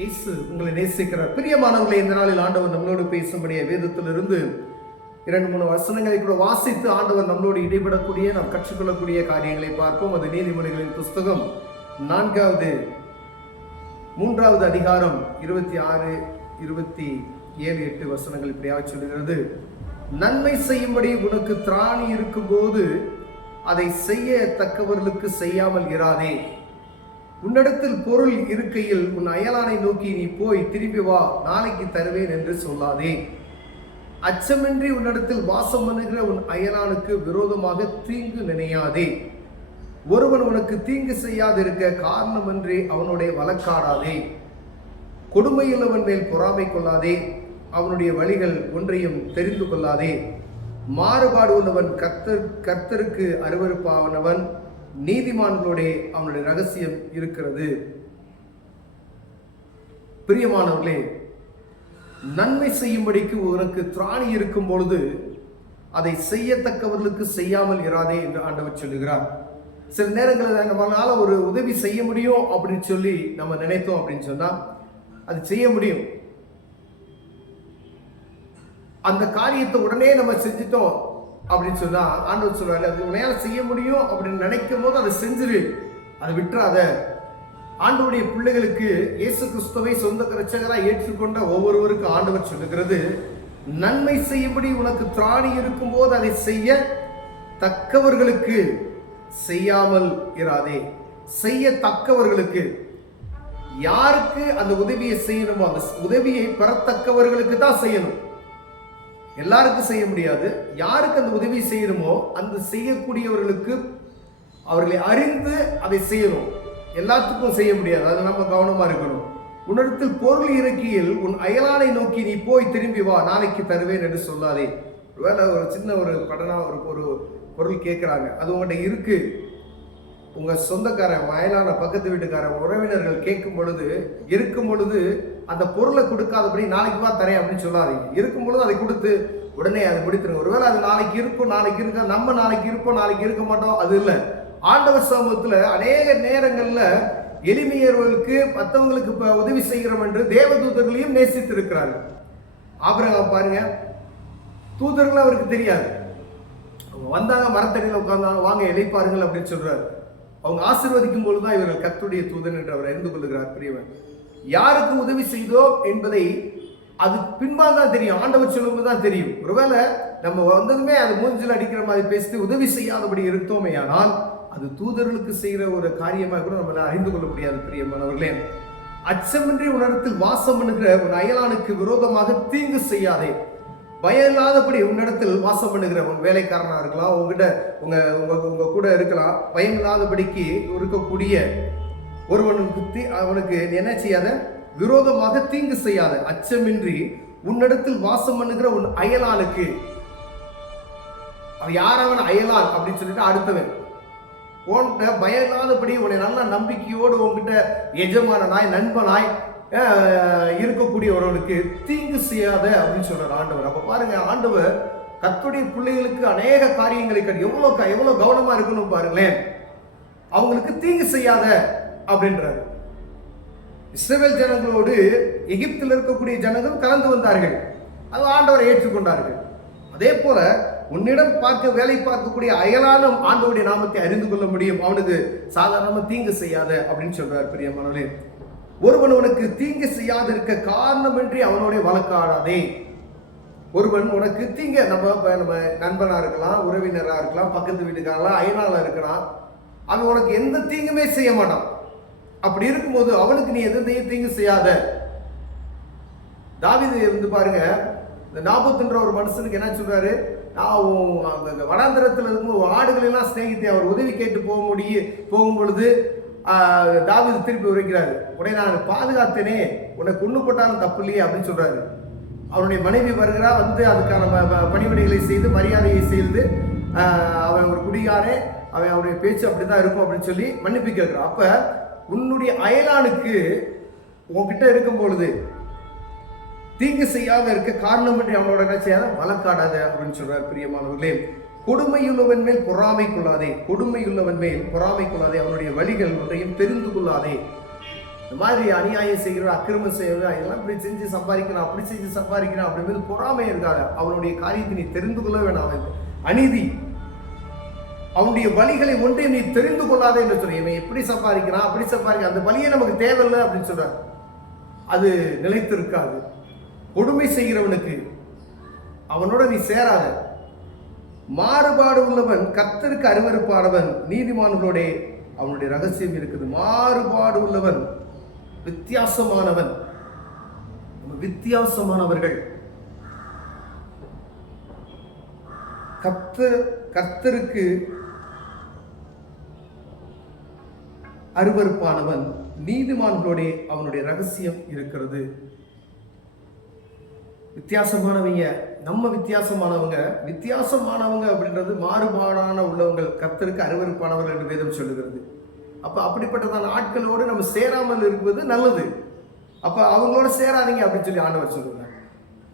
இயேசு உங்களை நேசிக்கிறார். பிரியமானவர்களை, இந்த நாளில் ஆண்டவர் நம்மளோடு பேசும்படிய வேதத்திலிருந்து 2-3 வசனங்களை கூட வாசித்து ஆண்டவர் நம்மளோடு இடைபடக்கூடிய நாம் கற்றுக்கொள்ளக்கூடிய காரியங்களை பார்ப்போம். அது நீதிமொழிகளின் புஸ்தகம் 3வது அதிகாரம் 26, 27, 8 வசனங்கள் இப்படியாக சொல்லுகிறது. நன்மை செய்யும்படி உனக்கு திராணி இருக்கும் போது அதை செய்ய தக்கவர்களுக்கு செய்யாமல் இராதே. உன்னிடத்தில் பொருள் இருக்கையில் உன் அயலானை நோக்கி நீ போய் திரும்பி வா, நாளைக்கு தருவேன் என்று சொல்லாதே. அச்சமின்றி உன்னிடத்தில் வாசம் பண்ணுகிற உன் அயலானுக்கு விரோதமாக தீங்கு நினையாதே. ஒருவன் உனக்கு தீங்கு செய்யாதிருக்க காரணமின்றி அவனுடைய வழக்காடாதே. கொடுமையுள்ளவன் மேல் பொறாமை கொள்ளாதே. அவனுடைய வழிகள் ஒன்றையும் தெரிந்து கொள்ளாதே. மாறுபாடு உள்ளவன் கர்த்தருக்கு அருவருப்பானவன். நீதிமான்களோடே அவனுடைய ரகசியம் இருக்கிறது. பிரியமானவர்களே, நன்மை செய்யும்படிக்கு உனக்கு திராணி இருக்கும் பொழுது அதை செய்யத்தக்கவர்களுக்கு செய்யாமல் இராதே என்று ஆண்டவர் சொல்லுகிறார். சில நேரங்களில் நம்மளால ஒரு உதவி செய்ய முடியும் அப்படின்னு சொல்லி நம்ம நினைத்தோம் அப்படின்னு சொன்னா அது செய்ய முடியும். அந்த காரியத்தை உடனே நம்ம செஞ்சிட்டோம் அப்படின்னு சொன்னா ஆண்டவர் சொல்றாரு, அது உன்னையால செய்ய முடியும் அப்படின்னு நினைக்கும் போது அதை செஞ்சிரு, அதை விட்டுறாத. ஆண்டவருடைய பிள்ளைகளுக்கு இயேசு கிறிஸ்துவை சொந்த இரட்சகராய் ஏற்றுக்கொண்ட ஒவ்வொருவருக்கு ஆண்டவர் சொல்லுகிறது, நன்மை செய்யும்படி உனக்கு திராணி இருக்கும் போது அதை செய்ய தக்கவர்களுக்கு செய்யாமல் இராதே. செய்ய தக்கவர்களுக்கு, யாருக்கு அந்த உதவியை செய்யணுமோ அந்த உதவியை பெறத்தக்கவர்களுக்கு தான் செய்யணும். எல்லாருக்கும் செய்ய முடியாது. யாருக்கு அந்த உதவி செய்யணுமோ அந்த செய்யக்கூடியவர்களுக்கு அவர்களை அறிந்து அதை செய்யணும். எல்லாத்துக்கும் செய்ய முடியாது, அது நம்ம கவனமா இருக்கணும். உன்னிடத்தில் பொருள் இருக்கையில் உன் அயலானை நோக்கி நீ போய் திரும்பி வா, நாளைக்கு தருவேன் என்று சொல்லாதே. ஒருவேளை ஒரு சின்ன ஒரு ஒரு பொருள் கேட்குறாங்க, அது உங்கள்கிட்ட இருக்கு, உங்க சொந்தக்காரன் அயலான பக்கத்து வீட்டுக்காரன் உறவினர்கள் கேட்கும் பொழுது இருக்கும் பொழுது அந்த பொருளை கொடுக்காதபடி நாளைக்கு வா தரேன் அப்படின்னு சொல்லாதீங்க. இருக்கும் பொழுது அதை கொடுத்து உடனே அதை முடித்துருங்க. ஒருவேளை அது நாளைக்கு இருக்கும், நாளைக்கு இருக்க, நம்ம நாளைக்கு இருப்போம், நாளைக்கு இருக்க மாட்டோம், அது இல்லை. ஆண்டவர் சமூகத்துல அநேக நேரங்கள்ல எளிமையர்களுக்கு மற்றவங்களுக்கு உதவி செய்கிறோம் என்று தேவதூதர்களையும் நேசித்து இருக்கிறார்கள். ஆபிரகாம் பாருங்க, தூதர்கள் அவருக்கு தெரியாது, அவங்க வந்தாங்க, மரத்தடியில் உட்கார்ந்தாங்க, வாங்க இளைப்பாருங்கள் அப்படின்னு சொல்றாரு. அவங்க ஆசீர்வதிக்கும் பொழுதுதான் இவர்கள் கர்த்தருடைய தூதன் என்று அவர் அறிந்து கொள்ளுகிறார். பெரியவன் யாருக்கு உதவி செய்தோம் என்பதை அது பின்பாக தான் தெரியும், ஆண்டவர் சொல்லும்போது தான் தெரியும். ஒருவேளை நம்ம வந்ததுமே அது மூஞ்சில் அடிக்கிற மாதிரி பேசிட்டு உதவி செய்யாதபடி இருந்தோமே ஆனால் அது தூதர்களுக்கு செய்கிற ஒரு காரியமாக கூட நம்மளால அறிந்து கொள்ள முடியாது. பிரியமானவர்களே, அச்சமின்றி உன்னிடத்தில் வாசம் பண்ணுகிற உன் அயலானுக்கு விரோதமாக தீங்கு செய்யாதே. பயம் இல்லாதபடி உன்னிடத்தில் வாசம் பண்ணுகிற உன் வேலைக்காரனா இருக்கலாம், உங்ககிட்ட உங்க கூட இருக்கலாம், பயம் இல்லாதபடிக்கு இருக்கக்கூடிய ஒருவனுக்கு அவனுக்கு என்ன செய்யாத, விரோதமாக தீங்கு செய்யாத. அச்சமின்றி உன்னிடத்தில் வாசம் பண்ணுகிற உன் அயலானுக்கு, அவன் யாரவன் அயலான் அப்படின்னு சொல்லிட்டு அடுத்தவன் உன்கிட்ட பயம் இல்லாதபடி உன்னை நல்ல நம்பிக்கையோடு உங்ககிட்ட எஜமானனாய் நண்பனாய் இருக்கக்கூடிய ஒருவனுக்கு தீங்கு செய்யாத அப்படின்னு சொல்றார் ஆண்டவர். அப்ப பாருங்க, ஆண்டவர் கர்த்தருடைய பிள்ளைகளுக்கு அநேக காரியங்களை எவ்வளவு கவனமா இருக்கணும் பாருங்களேன். அவங்களுக்கு தீங்கு செய்யாத அப்படின்றாரு. இஸ்ரவேல் ஜனங்களோடு எகிப்தில் இருக்கக்கூடிய ஜனங்கள் கலந்து வந்தார்கள், அது ஆண்டவரை ஏற்றுக்கொண்டார்கள். அதே போல உன்னிடம் வேலை பார்க்கக்கூடிய அயலானும் ஆண்டவருடைய நாமத்தை அறிந்து கொள்ள முடியும், அவனுக்கு சாதாரணமா தீங்கு செய்யாத அப்படின்னு சொல்றார். பிரியமானவர்களே, ஒருவன் உனக்கு தீங்கு செய்யாதிருக்க காரணமின்றி அவனுடைய வழக்காடாதே. ஒருவன் உனக்கு தீங்க, நம்ம நண்பனா இருக்கலாம், உறவினரா இருக்கலாம், பக்கத்து வீட்டுக்காரலாம், அயலாளா இருக்கலாம், அவன் உனக்கு எந்த தீங்குமே செய்ய மாட்டான். அப்படி இருக்கும்போது அவனுக்கு நீ எதையும் தீங்கு செய்யாத. தாவீது இருந்து பாருங்க, இந்த நாபோத்துன்ற ஒரு மனுஷனுக்கு என்ன சொல்றாரு, நான் வனாந்தரத்தில் இருக்கும் ஆடுகளெல்லாம் சிநேகித்தேன், அவர் உதவி கேட்டு போகும் பொழுது தாவீது திருப்பி உரைக்கிறாரு, உடனே நான் பாதுகாத்தேனே, உனக்கு கொண்டு போட்டாலும் தப்பு இல்லையே அப்படின்னு சொல்றாரு. அவனுடைய மனைவி வருகிறா, வந்து அதுக்கான பணிவிடைகளை செய்து மரியாதையை செய்து, அவன் ஒரு குடிகாரே, அவன் அவருடைய பேச்சு அப்படிதான் இருக்கும் அப்படின்னு சொல்லி மன்னிப்பு கேட்கிறான். அப்ப உன்னுடைய அயலானுக்கு உன்கிட்ட இருக்கும் பொழுது தீங்கு செய்யாத இருக்க காரணமின்றி அவனோட என்ன செய்யாத, வழக்காடாத அப்படின்னு சொல்றாரு. பிரியமானவர்களே, கொடுமையுள்ளவன் மேல் பொறாமை கொள்ளாதே. கொடுமையுள்ளவன் மேல் பொறாமை கொள்ளாதே. அவனுடைய வழிகள் ஒன்றையும் தெரிந்து கொள்ளாதே. இந்த மாதிரி அநியாயம் செய்கிறோம், அக்கிரமம் செய்கிறோம், இதெல்லாம் இப்படி செஞ்சு சம்பாதிக்கிறான், அப்படி செஞ்சு சம்பாதிக்கிறான் அப்படிங்கிறது பொறாமை இருக்காது. அவனுடைய காரியத்தை நீ தெரிந்து கொள்ள வேணாம். அநீதி, அவனுடைய வழிகளை ஒன்றையும் நீ தெரிந்து கொள்ளாதே என்று சொல்ல. இவன் எப்படி சம்பாதிக்கிறான், அப்படி சம்பாதிக்கிறான், அந்த வழியே நமக்கு தேவையில்லை அப்படின்னு சொல்றார். அது நிலைத்திருக்காது. கொடுமை செய்கிறவனுக்கு அவனோட நீ சேராத. மாறுபாடு உள்ளவன் கர்த்தருக்கு அருவருப்பானவன், நீதிமான்களோட அவனுடைய ரகசியம் இருக்குது. மாறுபாடு உள்ளவன், வித்தியாசமானவன், வித்தியாசமானவர்கள். கர்த்தருக்கு அருவருப்பானவன், நீதிமான்களோட அவனுடைய ரகசியம் இருக்கிறது. வித்தியாசமானவங்க, நம்ம வித்தியாசமானவங்க அப்படின்றது மாறுபாடான உள்ளவங்கள், கர்த்தருக்கு அருவருப்பானவர்கள் என்று வேதம் சொல்லுகிறது. அப்ப அப்படிப்பட்டதான ஆட்களோடு நம்ம சேராமல் இருப்பது நல்லது. அப்ப அவங்களோட சேராதீங்க அப்படின்னு சொல்லி ஆண்டவர் சொல்லுவாங்க.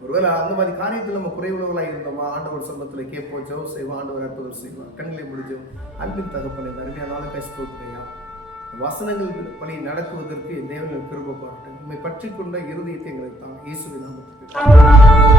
ஒருவேளை அந்த மாதிரி காரியத்தில் நம்ம குறைவுள்ளவர்களாக இருந்தோமா, ஆண்டவர் சம்பத்தில் கேட்போம், ஜெபம் செய்வோம், ஆண்டவர் அற்புதம் செய்வோம், கண்களை முடிஞ்சோம். அன்பின் தகப்பனை அருமையான நாளுக்கு ஸ்தோத்திரையா. வசனங்கள் படி நடக்குவதற்கு தேவனின் கிருபை பாராட்டுங்கள். உம்மை பற்றி கொண்ட இருதயத்தை எங்களுக்கு தான் இயேசுவின் நாமத்துக்கு